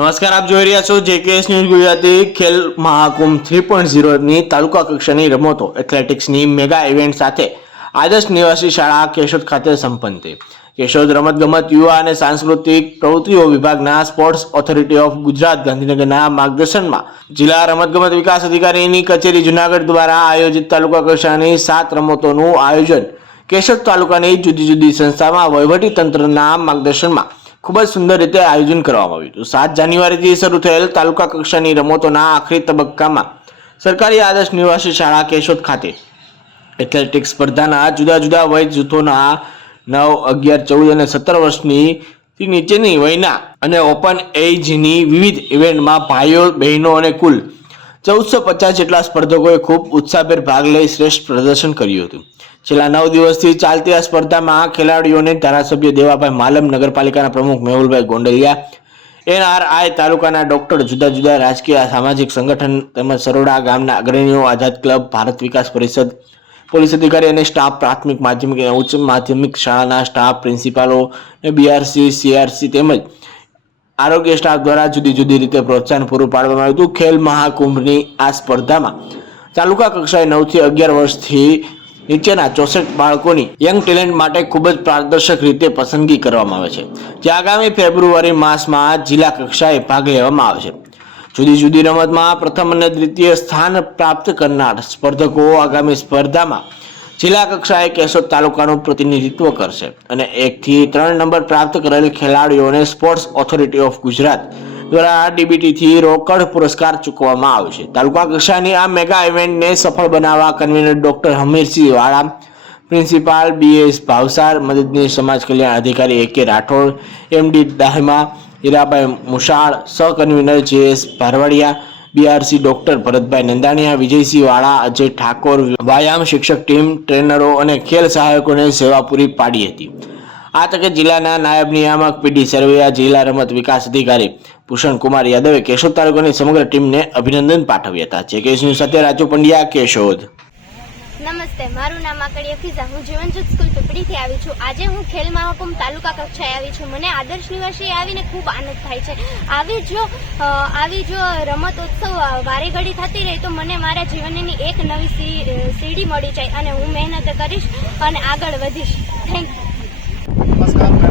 નમસ્કાર, આપ જોઈ રહ્યા છો જેકેએસ ન્યૂઝ ગુજરાતી. ખેલ મહાકુંભ 3.0 ની તાલુકા કક્ષાની રમતો એથ્લેટિક્સની મેગા ઇવેન્ટ સાથે આદર્શ નિવાસી શાળા કેશોદ ખાતે સંપન્ન થઈ. કેશોદ રમતગમત, યુવા અને સાંસ્કૃતિક પ્રવૃત્તિઓ વિભાગના સ્પોર્ટ્સ ઓથોરિટી ઓફ ગુજરાત ગાંધીનગરના માર્ગદર્શનમાં જિલ્લા રમતગમત વિકાસ અધિકારીની કચેરી જૂનાગઢ દ્વારા આયોજિત તાલુકા કક્ષાની 7 રમતોનું આયોજન કેશોદ તાલુકાની જુદી જુદી સંસ્થામાં વહીવટી તંત્રના માર્ગદર્શનમાં ખૂબ જ સુંદર રીતે આયોજન કરવામાં આવ્યું હતું. 7 જાન્યુઆરીથી શરૂ થયેલ તાલુકા કક્ષાની રમતોના આખરી તબક્કામાં સરકારી આદર્શ નિવાસી શાળા કેશોદ ખાતે એથ્લેટિક્સ સ્પર્ધાના જુદા જુદા વય જૂથોના 9, 11, 14 અને 17 વર્ષની નીચેની વયના અને ઓપન એજની વિવિધ ઇવેન્ટમાં ભાઈઓ બહેનો અને કુલ 1450 જેટલા સ્પર્ધકોએ ખૂબ ઉત્સાહભેર ભાગ લઈ શ્રેષ્ઠ પ્રદર્શન કર્યું હતું. છેલ્લા 9 દિવસથી ચાલતી આ સ્પર્ધામાં ખેલાડીઓને ધારાસભ્ય દેવાભાઈ માલમ, નગરપાલિકાના પ્રમુખ મેહુલભાઈ ગોંડલિયા, NRI તાલુકાના ડોક્ટર, જુદા જુદા રાજકીય સામાજિક સંગઠન તેમજ સરોડા ગામના અગ્રણીઓ, આઝાદ ક્લબ, ભારત વિકાસ પરિષદ, પોલીસ અધિકારી અને સ્ટાફ, પ્રાથમિક, માધ્યમિક અને ઉચ્ચ માધ્યમિક શાળાના સ્ટાફ, પ્રિન્સિપાલો, BRC, CRC તેમજ આરોગ્ય સ્ટાફ દ્વારા જુદી જુદી રીતે પ્રોત્સાહન પૂરું પાડવામાં આવ્યું હતું. ખેલ મહાકુંભની આ સ્પર્ધામાં તાલુકા કક્ષાએ 9 થી 11 વર્ષથી નીચેના 64 બાળકોની યંગ ટેલેન્ટ માટે ખૂબ જ પારદર્શક રીતે પસંદગી કરવામાં આવે છે, જે આગામી ફેબ્રુઆરી માસમાં જિલ્લા કક્ષાએ ભાગ લેવામાં આવશે. જુદી જુદી રમતમાં પ્રથમ અને દ્વિતીય સ્થાન પ્રાપ્ત કરનાર સ્પર્ધકો આગામી સ્પર્ધામાં જિલ્લા કક્ષાએ કેશોદ તાલુકાનું પ્રતિનિધિત્વ કરશે અને 1 થી 3 નંબર પ્રાપ્ત કરેલ ખેલાડીઓને સ્પોર્ટ્સ ઓથોરિટી ઓફ ગુજરાત દ્વારા DBT થી રોકડ પુરસ્કાર ચૂકવવામાં આવશે. તાલુકા કક્ષાની આ મેગા ઇવેન્ટને સફળ બનાવવા કન્વીનર ડોક્ટર હમીરસિંહ વાળા, પ્રિન્સિપાલ BS ભાવસાર, મદદનીશ સમાજ કલ્યાણ અધિકારી AK રાઠોડ, MD દાહિમા, હીરાભાઈ મુશાળ, સહ convener JS ભારવાડિયા, BRC doctor Bharatbhai Nandaniya, Vijaysinh વાળા, અજય ઠાકોર, વ્યાયામ શિક્ષક ટીમ, ટ્રેનરો અને ખેલ સહાયકોને સેવા પૂરી પાડી હતી. આ તકે જિલ્લાના નાયબ નિયામક PD સરવૈયા, જિલ્લા રમત વિકાસ અધિકારી ભૂષણ કુમાર યાદવે કેશોદ તાલુકાની સમગ્ર ટીમને અભિનંદન પાઠવ્યા હતા. જેકેએસ ન્યૂઝ સાથે રાજુ પંડ્યા, કેશોદ. નમસ્તે, મારું નામ આકડી અફીઝા. હું જીવનજ્યોત સ્કૂલ પીપળીથી આવી છું. આજે હું ખેલ મહાકુંભ તાલુકા કક્ષાએ આવી છું. મને આદર્શ નિવાસી આવીને ખૂબ આનંદ થાય છે. આવી જો રમતોત્સવ વારે ઘડી થતી રહી તો મને મારા જીવનની એક નવી સીડી મળી જાય અને હું મહેનત કરીશ અને આગળ વધીશ. Thank you. નમસ્કાર.